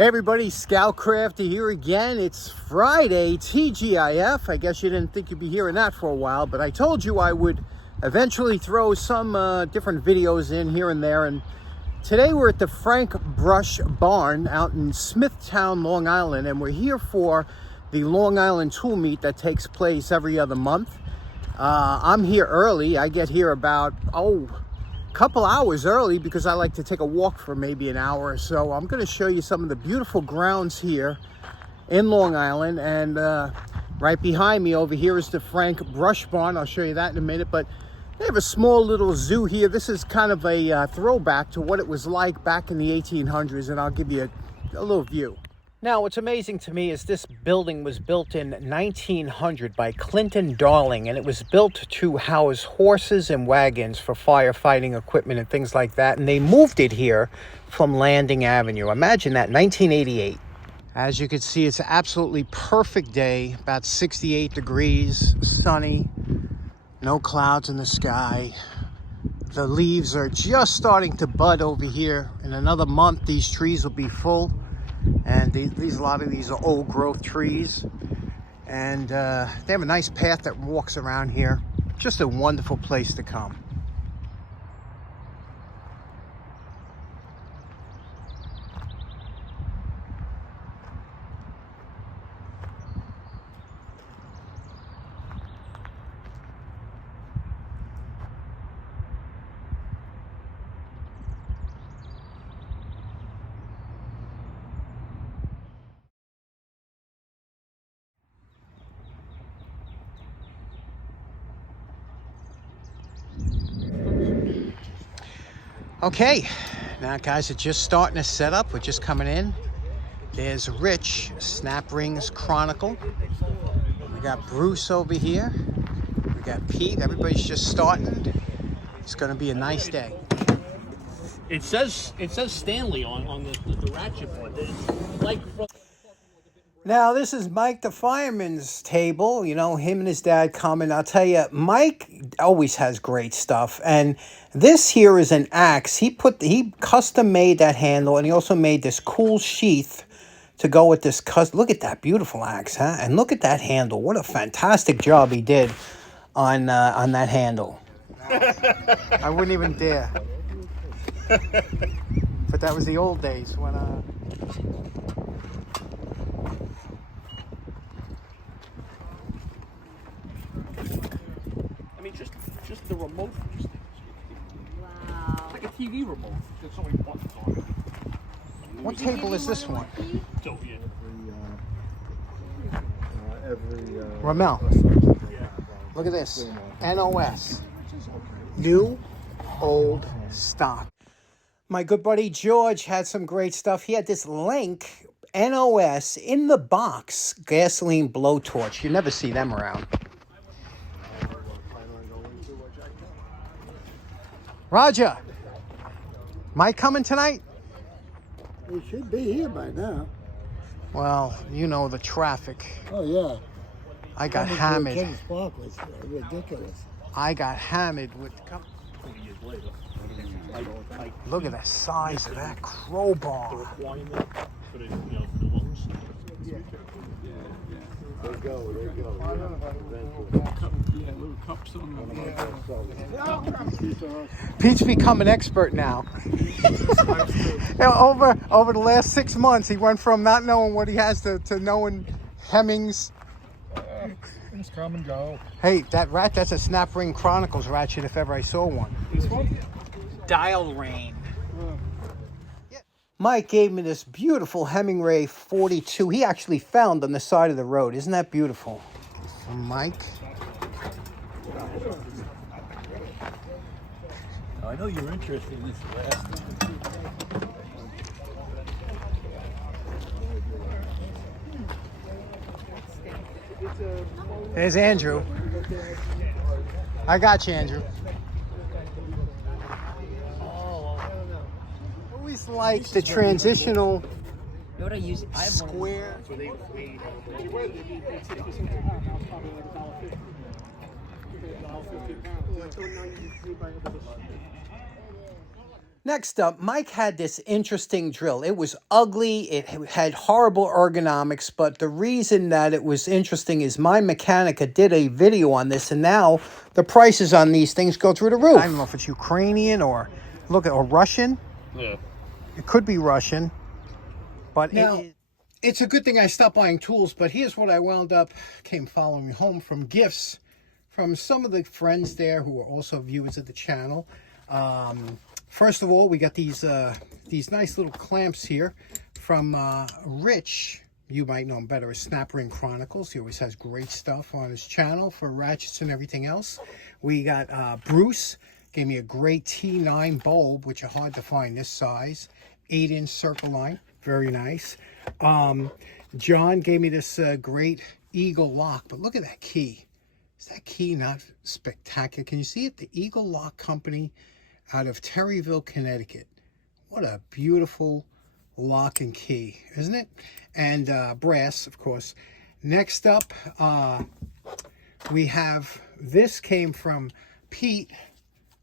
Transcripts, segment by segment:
Hey everybody, Scoutcrafter here again. It's Friday, TGIF. I guess you didn't think you'd be hearing that for a while, but I told you I would eventually throw some different videos in here and there. And today we're at the Frank Brush Barn out in Smithtown, Long Island, and we're here for the Long Island Tool Meet that takes place every other month. I'm here early. I get here about, couple hours early because I like to take a walk for maybe an hour or so. I'm going to show you some of the beautiful grounds here in Long Island, and right behind me over here is the Frank Brush Barn. I'll show you that in a minute, but they have a small little zoo here. This is kind of a throwback to what it was like back in the 1800s, and I'll give you a little view. Now, what's amazing to me is this building was built in 1900 by Clinton Darling, and it was built to house horses and wagons for firefighting equipment and things like that. And they moved it here from Landing Avenue. Imagine that, 1988. As you can see, it's an absolutely perfect day, about 68 degrees, sunny, no clouds in the sky. The leaves are just starting to bud over here. In another month, these trees will be full. And a lot of these are old growth trees, and they have a nice path that walks around here. Just a wonderful place to come. Okay, now guys, it's just starting to set up. We're just coming in. There's Rich, Snap Rings Chronicle. We got Bruce over here. We got Pete. Everybody's just starting. It's going to be a nice day. It says Stanley on the ratchet board. It's like from... Now, this is Mike the fireman's table. You know, him and his dad come, and I'll tell you, Mike always has great stuff. And this here is an axe. He custom made that handle, and he also made this cool sheath to go with this look at that beautiful axe, huh? And look at that handle. What a fantastic job he did on that handle. I wouldn't even dare. But that was the old days when I mean, just the remote. Wow. It's like a TV remote. There's so many buttons on it. what table is this one? So, yeah. Ramel. Look at this. NOS. New Old Stock. My good buddy George had some great stuff. He had this Link NOS in the box gasoline blowtorch. You never see them around. Roger, Mike coming tonight? He should be here by now. Well, you know the traffic. Oh, yeah. I got Coming to hammered. Kings Park was ridiculous. I got hammered with... Look at the size of that crowbar. Requirement for the, for the lungs. They go. Yeah, little cups on Pete's become an expert now. Over the last 6 months, he went from not knowing what he has to knowing Hemmings. Just come and go. Hey, that's a Snap Ring Chronicles ratchet if ever I saw one. Dial Rain. Mike gave me this beautiful Hemingway 42. He actually found on the side of the road. Isn't that beautiful? From Mike. I know you're interested in this last one. There's Andrew. I got you, Andrew. Always like the transitional You know what I use? I have square. Next up, Mike had this interesting drill. It was ugly, it had horrible ergonomics, but the reason that it was interesting is My Mechanica did a video on this, and now the prices on these things go through the roof. I don't know if it's Ukrainian or Russian. Yeah. It could be Russian, but it's a good thing I stopped buying tools. But here's what I wound up, came following home from gifts from some of the friends there who are also viewers of the channel. First of all, we got these nice little clamps here from Rich. You might know him better as Snap Ring Chronicles. He always has great stuff on his channel for ratchets and everything else. We got Bruce, gave me a great T9 bulb, which are hard to find this size. 8-inch circle line, very nice. John gave me this great Eagle lock, but look at that key. Is that key not spectacular? Can you see it? The Eagle Lock Company out of Terryville, Connecticut. What a beautiful lock and key, isn't it? And brass, of course. Next up, we have, this came from Pete,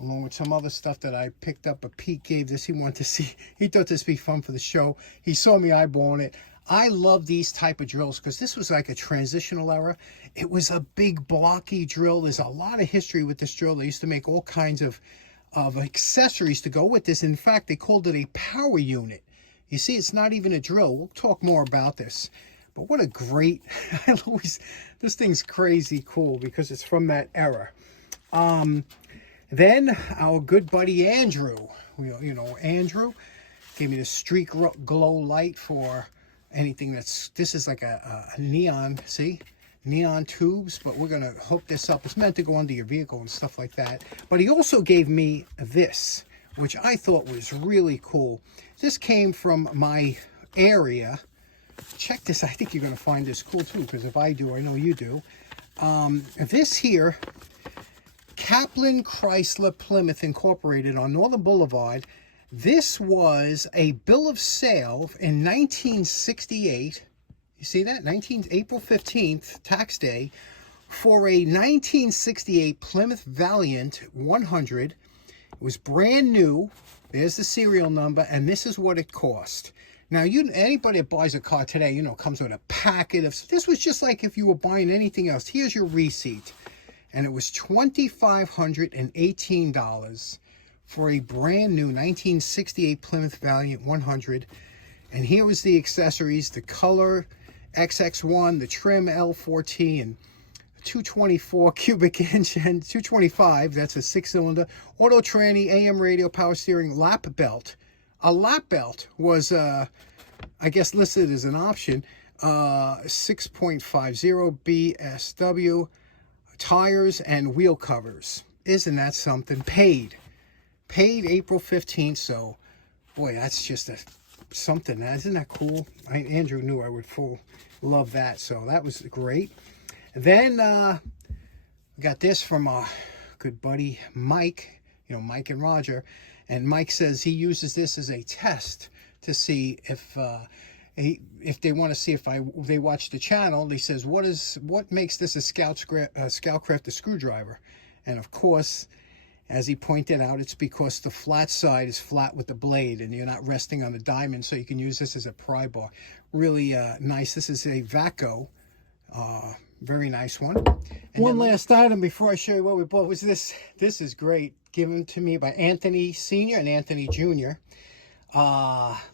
along with some other stuff that I picked up, but Pete gave this. He wanted to see, he thought this would be fun for the show. He saw me eyeballing it. I love these type of drills because this was like a transitional era. It was a big blocky drill. There's a lot of history with this drill. They used to make all kinds of accessories to go with this. In fact, they called it a power unit. You see, it's not even a drill. We'll talk more about this. But what a great, this thing's crazy cool because it's from that era. Then our good buddy Andrew, you know, Andrew gave me the Streak Glow light for anything that's, this is like a neon, see? Neon tubes, but we're gonna hook this up. It's meant to go under your vehicle and stuff like that. But he also gave me this, which I thought was really cool. This came from my area. Check this. I think you're gonna find this cool too, because if I do, I know you do. This here, Kaplan Chrysler Plymouth Incorporated on Northern Boulevard. This was a bill of sale in 1968. You see that? April 15th, tax day, for a 1968 Plymouth Valiant 100. It was brand new. There's the serial number, and this is what it cost. Now, anybody that buys a car today, you know, comes with a packet of, this was just like if you were buying anything else. Here's your receipt. And it was $2,518 for a brand new 1968 Plymouth Valiant 100. And here was the accessories, the color XX1, the trim L4T, and 224 cubic inch and 225, that's a 6-cylinder, auto tranny, AM radio, power steering, lap belt. A lap belt was, I guess, listed as an option. 6.50 BSW, tires and wheel covers. Isn't that something? Paid April 15th, so, boy, that's just something. Isn't that cool? Andrew knew I would love that, so that was great. Then we got this from our good buddy Mike, you know, Mike and Roger, and Mike says he uses this as a test to see if they want to see if they watch the channel. He says, what makes this a Scoutcraft screwdriver? And of course, as he pointed out, it's because the flat side is flat with the blade and you're not resting on the diamond, so you can use this as a pry bar. Really nice. This is a Vaco. Very nice one. And one last item before I show you what we bought was this. This is great. Given to me by Anthony Sr. and Anthony Jr.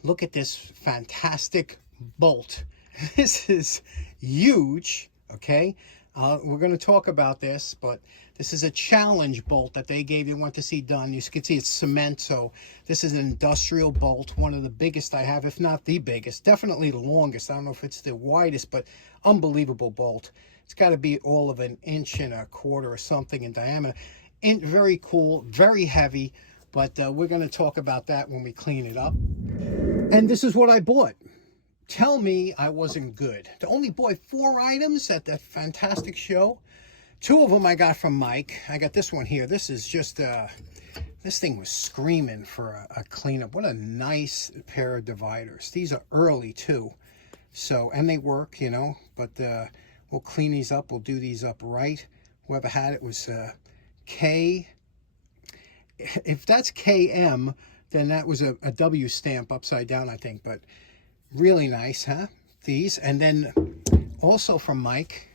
Look at this fantastic bolt. This is huge, okay? We're going to talk about this, but this is a challenge bolt that they gave you, want to see done. You can see it's cement, so this is an industrial bolt, one of the biggest I have, if not the biggest, definitely the longest. I don't know if it's the widest, but unbelievable bolt. It's got to be all of 1.25 inches or something in diameter. Very cool, very heavy, but we're going to talk about that when we clean it up. And this is what I bought. Tell me I wasn't good. To only buy 4 items at that fantastic show. 2 of them I got from Mike. I got this one here. This is just, this thing was screaming for a cleanup. What a nice pair of dividers. These are early too. So, and they work, you know, but we'll clean these up. We'll do these up right. Whoever had it was K. If that's KM, then that was a W stamp upside down, I think. But really nice, huh? These. And then also from Mike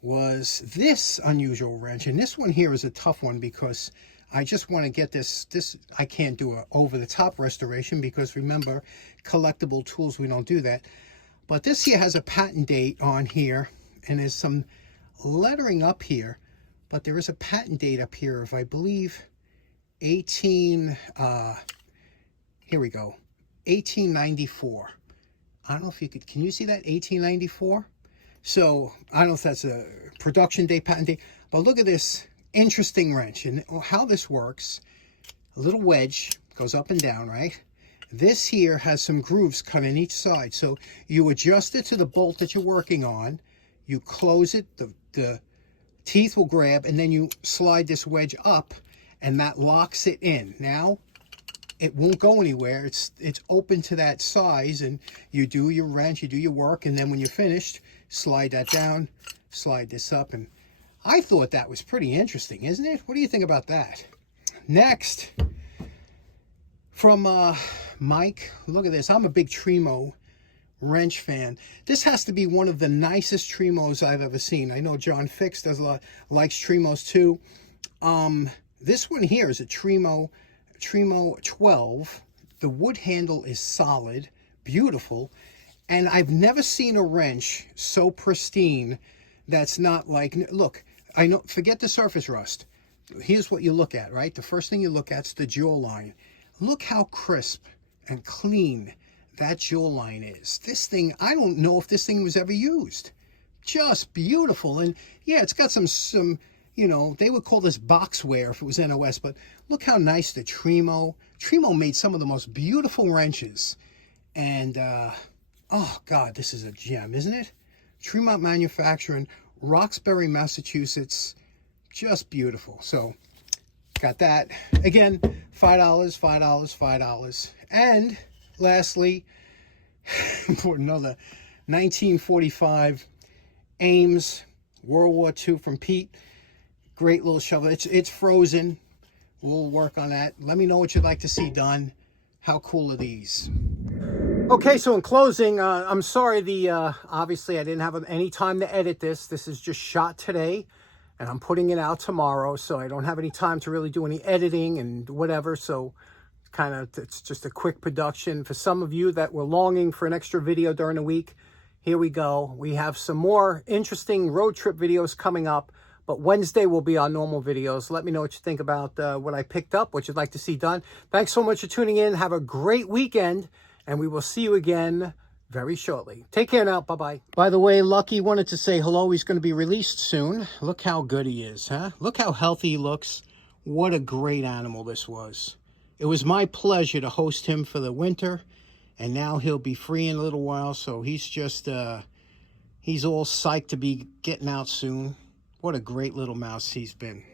was this unusual wrench. And this one here is a tough one because I just want to get this. I can't do a over-the-top restoration because remember, collectible tools, we don't do that. But this here has a patent date on here, and there's some lettering up here, but there is a patent date up here of, I believe, 18, here we go, 1894. I don't know if you could, can you see that, 1894? So, I don't know if that's a production date, patent date, but look at this interesting wrench, and how this works. A little wedge goes up and down, right? This here has some grooves cut on each side, so you adjust it to the bolt that you're working on, you close it, the teeth will grab, and then you slide this wedge up, and that locks it in. Now, it won't go anywhere. It's open to that size, and you do your wrench, you do your work, and then when you're finished, slide that down, slide this up, and I thought that was pretty interesting, isn't it? What do you think about that? Next, from Mike, look at this. I'm a big Tremo wrench fan. This has to be one of the nicest Tremos I've ever seen. I know John Fix does a lot, likes Tremos too. This one here is a Tremo 12. The wood handle is solid, beautiful, and I've never seen a wrench so pristine that's not like, look, I know, forget the surface rust. Here's what you look at, right? The first thing you look at is the jawline. Look how crisp and clean that jawline is. This thing, I don't know if this thing was ever used. Just beautiful. And yeah, it's got some, you know, they would call this boxware if it was NOS, but look how nice the Tremo made some of the most beautiful wrenches. And, oh God, this is a gem, isn't it? Tremont Manufacturing, Roxbury, Massachusetts. Just beautiful. So, got that. Again, $5, $5, $5. And lastly, for another 1945 Ames World War II from Pete. Great little shovel. It's frozen. We'll work on that. Let me know what you'd like to see done. How cool are these? Okay, so in closing, I'm sorry, obviously I didn't have any time to edit this. This is just shot today, and I'm putting it out tomorrow, so I don't have any time to really do any editing and whatever, so it's just a quick production. For some of you that were longing for an extra video during the week, here we go. We have some more interesting road trip videos coming up, but Wednesday will be our normal videos. Let me know what you think about what I picked up, what you'd like to see done. Thanks so much for tuning in. Have a great weekend, and we will see you again very shortly. Take care now. Bye-bye. By the way, Lucky wanted to say hello. He's going to be released soon. Look how good he is, huh? Look how healthy he looks. What a great animal this was. It was my pleasure to host him for the winter, and now he'll be free in a little while, so he's just, he's all psyched to be getting out soon. What a great little mouse he's been.